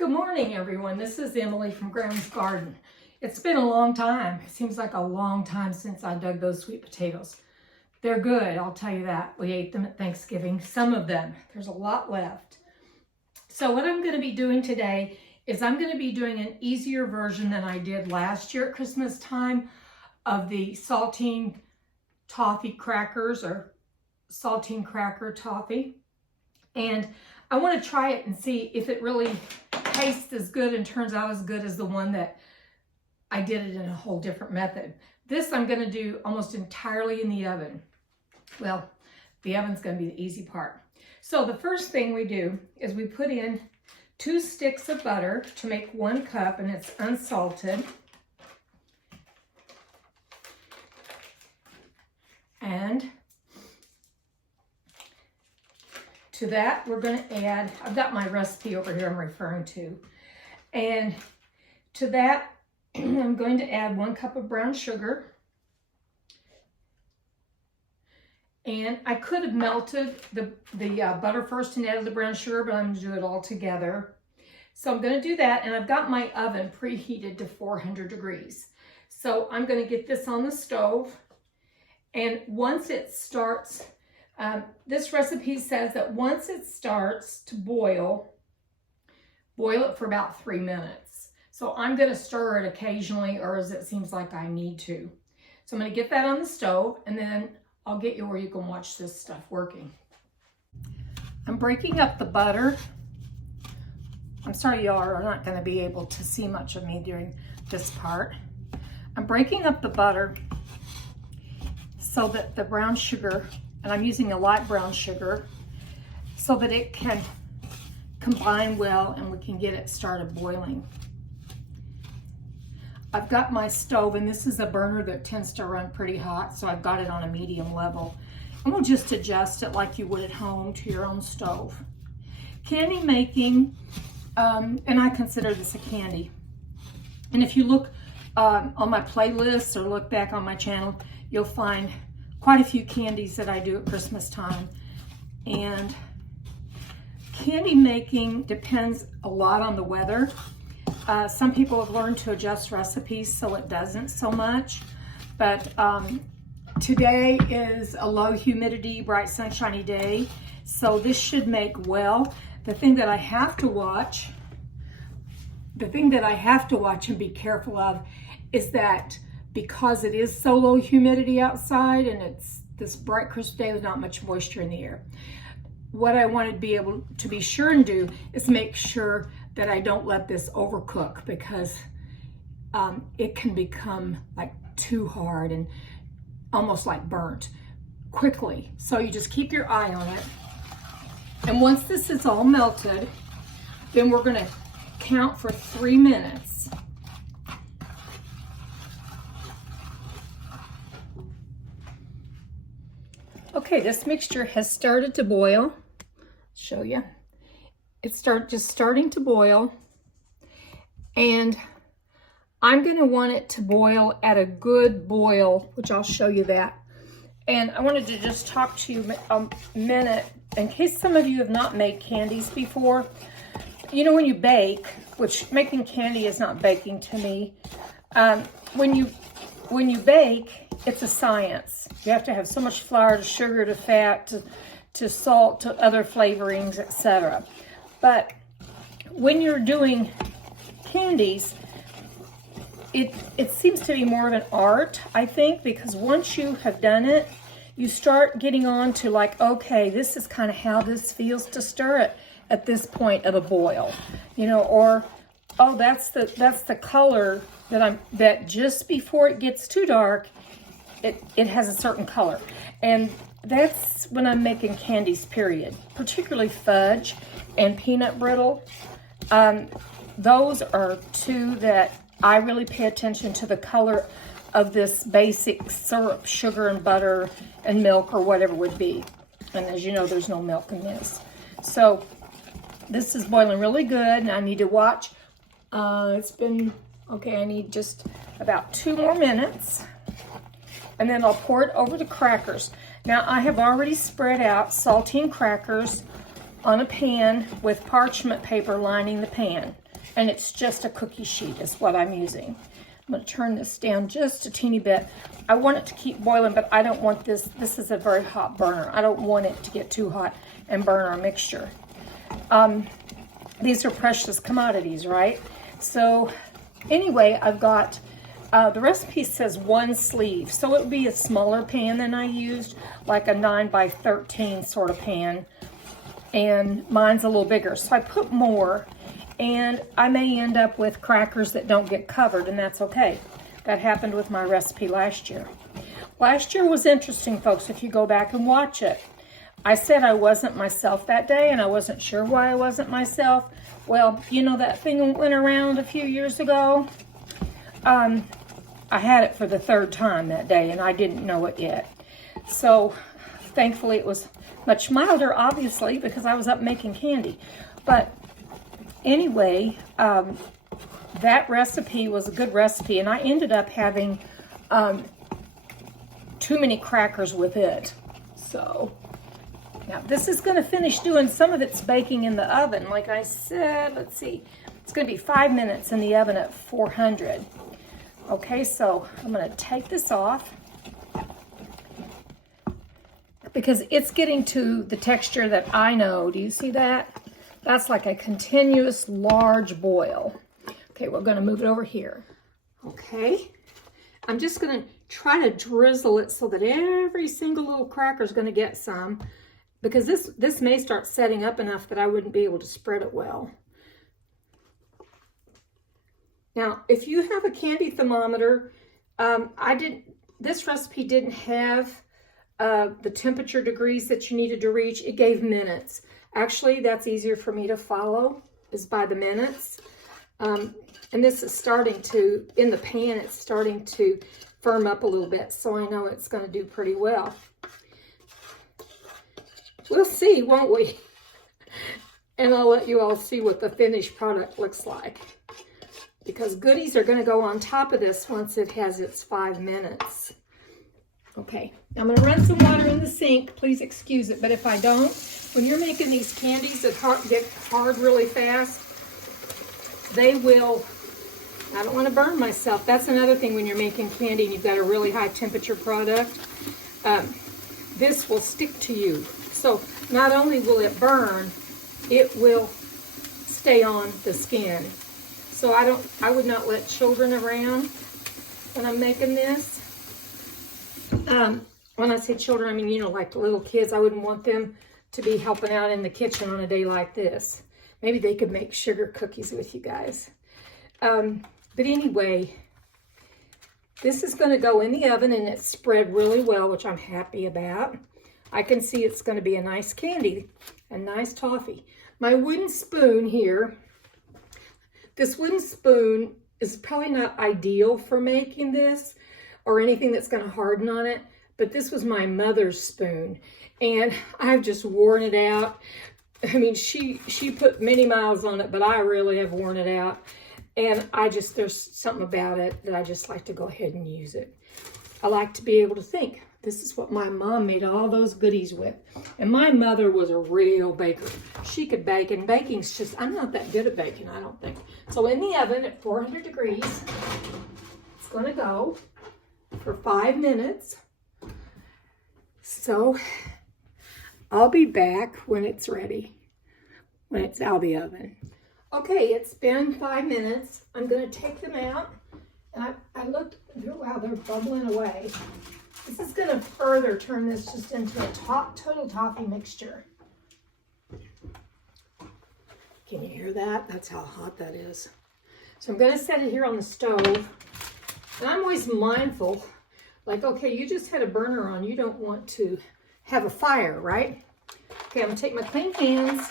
Good morning, everyone. This is Emily from Graham's Garden. It's been a long time. It seems like a long time since I dug those sweet potatoes. They're good, I'll tell you that. We ate them at Thanksgiving, some of them. There's a lot left. So what I'm going to be doing today is I'm going to be doing an easier version than I did last year at Christmas time of the Saltine Toffee crackers, or Saltine Cracker Toffee. And I want to try it and see if it really tastes as good and turns out as good as the one that I did it in a whole different method. This I'm going to do almost entirely in the oven. Well, the oven's going to be the easy part. So the first thing we do is we put in 2 sticks of butter to make 1 cup, and it's unsalted. And to that, we're going to add, I've got my recipe over here I'm referring to. And to that, I'm going to add 1 cup of brown sugar. And I could have melted the butter first and added the brown sugar, but I'm going to do it all together. So I'm going to do that, and I've got my oven preheated to 400 degrees. So I'm going to get this on the stove. And once it starts, this recipe says that once it starts to boil it for about 3 minutes. So I'm going to stir it occasionally, or as it seems like I need to. So I'm going to get that on the stove, and then I'll get you where you can watch this stuff working. I'm breaking up the butter. I'm sorry y'all are not going to be able to see much of me during this part. I'm breaking up the butter so that the brown sugar, and I'm using a light brown sugar, so that it can combine well and we can get it started boiling. I've got my stove, and this is a burner that tends to run pretty hot, so I've got it on a medium level. And we'll just adjust it like you would at home to your own stove. Candy making, and I consider this a candy. And if you look on my playlists or look back on my channel, you'll find quite a few candies that I do at Christmas time. And candy making depends a lot on the weather. Some people have learned to adjust recipes so it doesn't so much. But today is a low humidity, bright sunshiny day, so this should make well. The thing that I have to watch and be careful of is that because it is so low humidity outside and it's this bright crisp day with not much moisture in the air, what I want to be able to be sure and do is make sure that I don't let this overcook, because it can become like too hard and almost like burnt quickly. So you just keep your eye on it. And once this is all melted, then we're going to count for 3 minutes. Okay, this mixture has started to boil. I'll show you. It's just starting to boil, and I'm going to want it to boil at a good boil, which I'll show you that. And I wanted to just talk to you a minute in case some of you have not made candies before. You know, when you bake, which making candy is not baking to me, when you bake, it's a science. You have to have so much flour to sugar to fat to salt to other flavorings, etc. But when you're doing candies, it seems to be more of an art, I think, because once you have done it, you start getting on to like, okay, this is kind of how this feels to stir it at this point of a boil, you know, or oh, that's the color that just before it gets too dark, it has a certain color. And that's when I'm making candies, period, particularly fudge and peanut brittle. Those are 2 that I really pay attention to the color of this basic syrup, sugar and butter and milk or whatever would be. And as you know, there's no milk in this. So this is boiling really good, and I need to watch. It's been, okay, I need just about 2 more minutes. And then I'll pour it over the crackers. Now I have already spread out saltine crackers on a pan with parchment paper lining the pan. and it's just a cookie sheet is what I'm using. I'm going to turn this down just a teeny bit. I want it to keep boiling, but I don't want this. This is a very hot burner. I don't want it to get too hot and burn our mixture. These are precious commodities, right? So anyway, I've got, the recipe says 1 sleeve. So it would be a smaller pan than I used, like a 9 by 13 sort of pan. And mine's a little bigger. So I put more. And I may end up with crackers that don't get covered, and that's okay. That happened with my recipe last year. Last year was interesting, folks, if you go back and watch it. I said I wasn't myself that day, and I wasn't sure why I wasn't myself. Well, you know that thing that went around a few years ago? I had it for the 3rd time that day, and I didn't know it yet. So, thankfully, it was much milder, obviously, because I was up making candy. But anyway, that recipe was a good recipe, and I ended up having too many crackers with it. So now this is going to finish doing some of its baking in the oven. Like I said, let's see, it's going to be 5 minutes in the oven at 400. Okay, so I'm going to take this off because it's getting to the texture that I know. Do you see that? That's like a continuous large boil. Okay, we're going to move it over here. Okay, I'm just going to try to drizzle it so that every single little cracker is going to get some, because this may start setting up enough that I wouldn't be able to spread it well. Now, if you have a candy thermometer, this recipe didn't have the temperature degrees that you needed to reach. It gave minutes. Actually, that's easier for me to follow, is by the minutes. And this is starting to, in the pan, it's starting to firm up a little bit, so I know it's going to do pretty well. We'll see, won't we? And I'll let you all see what the finished product looks like, because goodies are going to go on top of this once it has its 5 minutes. Okay, I'm going to run some water in the sink. Please excuse it, but if I don't, when you're making these candies that get hard really fast, they will, I don't want to burn myself. That's another thing when you're making candy and you've got a really high temperature product. This will stick to you. So not only will it burn, it will stay on the skin. So I would not let children around when I'm making this. When I say children, I mean, you know, like little kids. I wouldn't want them to be helping out in the kitchen on a day like this. Maybe they could make sugar cookies with you guys. But anyway, this is going to go in the oven, and it's spread really well, which I'm happy about. I can see it's going to be a nice candy, a nice toffee. My wooden spoon here, this wooden spoon is probably not ideal for making this or anything that's going to harden on it, but this was my mother's spoon, and I've just worn it out. I mean, she put many miles on it, but I really have worn it out. And there's something about it that I just like to go ahead and use it. I like to be able to think, this is what my mom made all those goodies with. And my mother was a real baker. She could bake, and baking's just, I'm not that good at baking, I don't think. So in the oven at 400 degrees, it's gonna go for 5 minutes. So I'll be back when it's ready, when it's out of the oven. Okay, it's been 5 minutes. I'm going to take them out. And I looked, wow, they're bubbling away. This is going to further turn this just into a total toffee mixture. Can you hear that? That's how hot that is. So I'm going to set it here on the stove. And I'm always mindful, like, okay, you just had a burner on. You don't want to have a fire, right? Okay, I'm going to take my clean hands,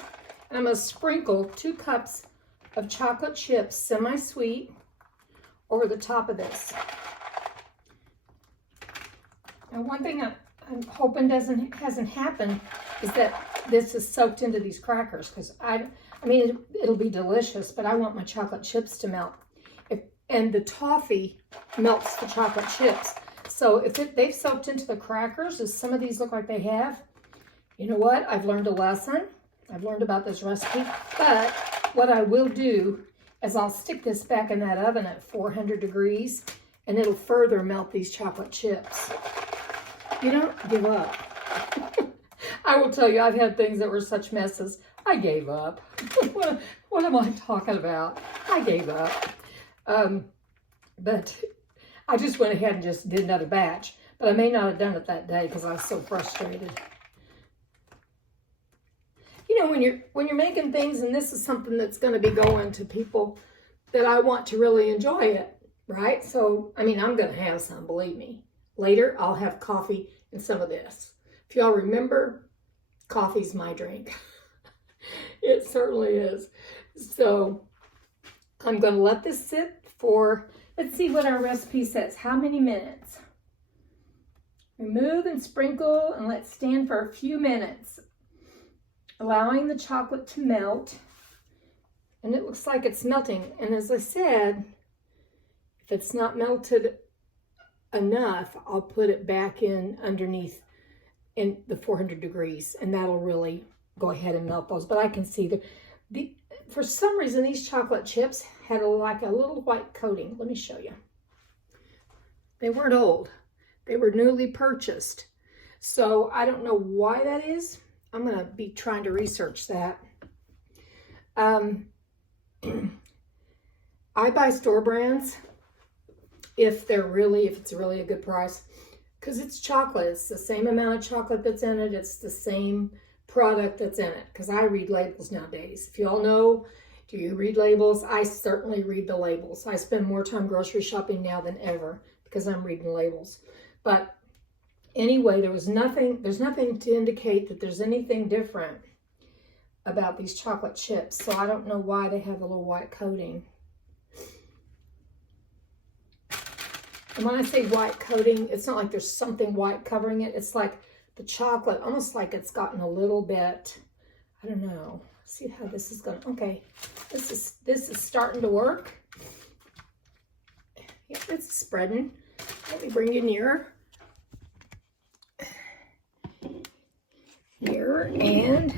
and I'm going to sprinkle 2 cups of chocolate chips, semi-sweet, over the top of this. Now, one thing I'm hoping hasn't happened is that this is soaked into these crackers, because I mean, it'll be delicious, but I want my chocolate chips to melt. And the toffee melts the chocolate chips. So if they've soaked into the crackers, as some of these look like they have, you know what? I've learned a lesson. I've learned about this recipe. But what I will do is I'll stick this back in that oven at 400 degrees, and it'll further melt these chocolate chips. You don't give up. I will tell you, I've had things that were such messes. I gave up. What am I talking about? I gave up. But I just went ahead and just did another batch. But I may not have done it that day because I was so frustrated. You know, when you're making things, and this is something that's going to be going to people that I want to really enjoy it, right? So, I mean, I'm going to have some, believe me. Later, I'll have coffee and some of this. If y'all remember, coffee's my drink. It certainly is. So, I'm going to let this sit for, let's see what our recipe says. How many minutes? Remove and sprinkle and let stand for a few minutes, allowing the chocolate to melt. And it looks like it's melting. And as I said, if it's not melted enough, I'll put it back in underneath in the 400 degrees, and that'll really go ahead and melt those. But I can see for some reason, these chocolate chips had like a little white coating. Let me show you. They weren't old. They were newly purchased. So I don't know why that is. I'm going to be trying to research that. I buy store brands if it's really a good price, because it's chocolate. It's the same amount of chocolate that's in it. It's the same product that's in it, because I read labels nowadays. If you all know, do you read labels? I certainly read the labels. I spend more time grocery shopping now than ever because I'm reading labels. But anyway, there's nothing to indicate that there's anything different about these chocolate chips. So I don't know why they have a little white coating. And when I say white coating, it's not like there's something white covering it. It's like the chocolate, almost like it's gotten a little bit, I don't know. See how this is going to, okay. This is starting to work. Yep, it's spreading. Let me bring you nearer. Nearer and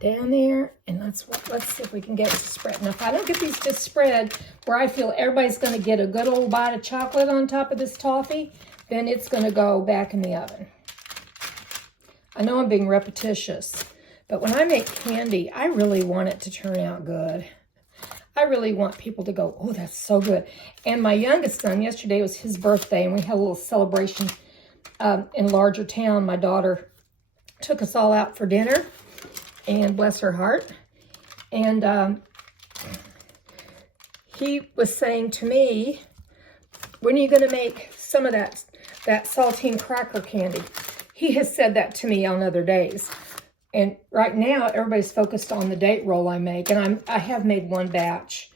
down there. And let's see if we can get it to spread. Now, if I don't get these to spread where I feel everybody's going to get a good old bite of chocolate on top of this toffee, then it's going to go back in the oven. I know I'm being repetitious, but when I make candy, I really want it to turn out good. I really want people to go, oh, that's so good. And my youngest son, yesterday was his birthday, and we had a little celebration in larger town. My daughter took us all out for dinner, and bless her heart. And he was saying to me, when are you going to make some of that saltine cracker candy? He has said that to me on other days. And right now, everybody's focused on the date roll I make. And I have made one batch.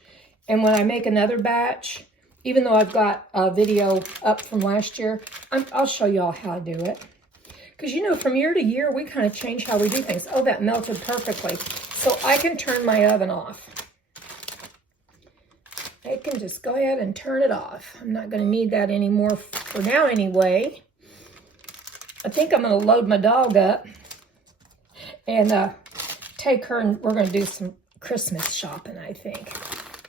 And when I make another batch, even though I've got a video up from last year, I'll show you all how I do it. Because, you know, from year to year, we kind of change how we do things. Oh, that melted perfectly. So I can turn my oven off. I can just go ahead and turn it off. I'm not going to need that anymore for now anyway. I think I'm going to load my dog up and take her, and we're going to do some Christmas shopping, I think,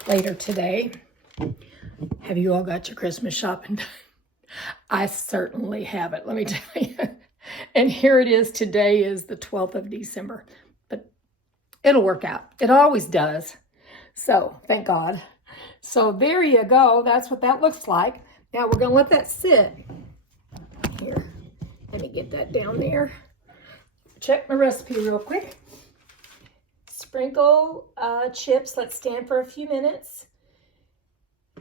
later today. Have you all got your Christmas shopping done? I certainly have it, let me tell you. And here it is. Today is the 12th of December. But it'll work out. It always does. So, thank God. So, there you go. That's what that looks like. Now, we're going to let that sit. Here. Let me get that down there. Check my recipe real quick. Sprinkle chips. Let's stand for a few minutes.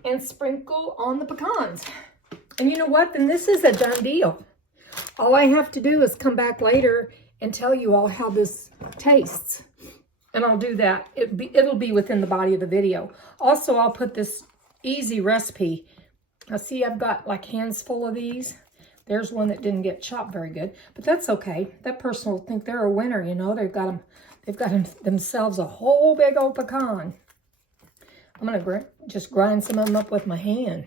And sprinkle on the pecans. And you know what? Then this is a done deal. All I have to do is come back later and tell you all how this tastes. And I'll do that. It'll be within the body of the video. Also, I'll put this easy recipe. Now, see, I've got like hands full of these. There's one that didn't get chopped very good, but that's okay. That person will think they're a winner, you know. They've got themselves a whole big old pecan. I'm gonna just grind some of them up with my hand.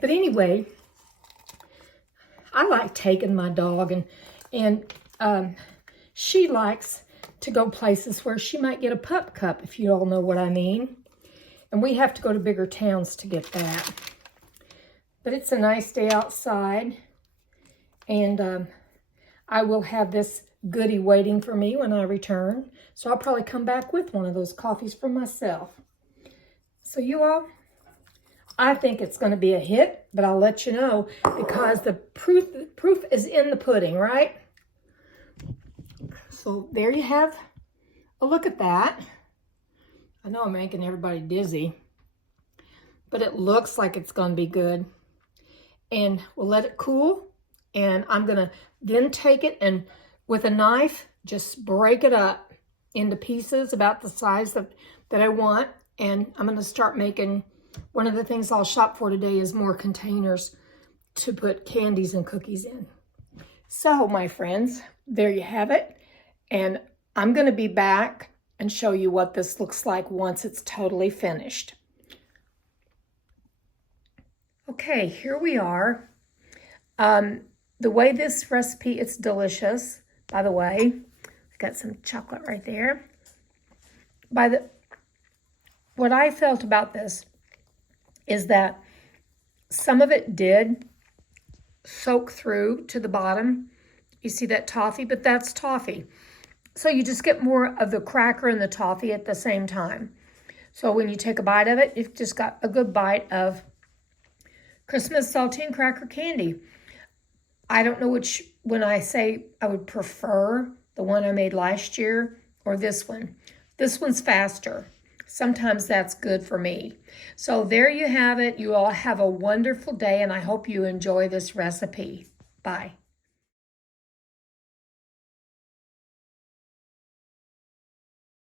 But anyway, I like taking my dog, and she likes to go places where she might get a pup cup, if you all know what I mean. And we have to go to bigger towns to get that. But it's a nice day outside. And I will have this goodie waiting for me when I return. So I'll probably come back with one of those coffees for myself. So you all, I think it's going to be a hit, but I'll let you know because the proof is in the pudding, right? So there you have a look at that. I know I'm making everybody dizzy, but it looks like it's going to be good. And we'll let it cool, and I'm going to then take it and with a knife, just break it up into pieces about the size that I want. And I'm going to start making, one of the things I'll shop for today is more containers to put candies and cookies in. So, my friends, there you have it. And I'm going to be back and show you what this looks like once it's totally finished. Okay, here we are. The way this recipe, it's delicious. By the way, I've got some chocolate right there. What I felt about this is that some of it did soak through to the bottom. You see that toffee, but that's toffee. So you just get more of the cracker and the toffee at the same time. So when you take a bite of it, you've just got a good bite of Christmas saltine cracker candy. I don't know which, when I say I would prefer the one I made last year or this one. This one's faster. Sometimes that's good for me. So there you have it. You all have a wonderful day, and I hope you enjoy this recipe. Bye.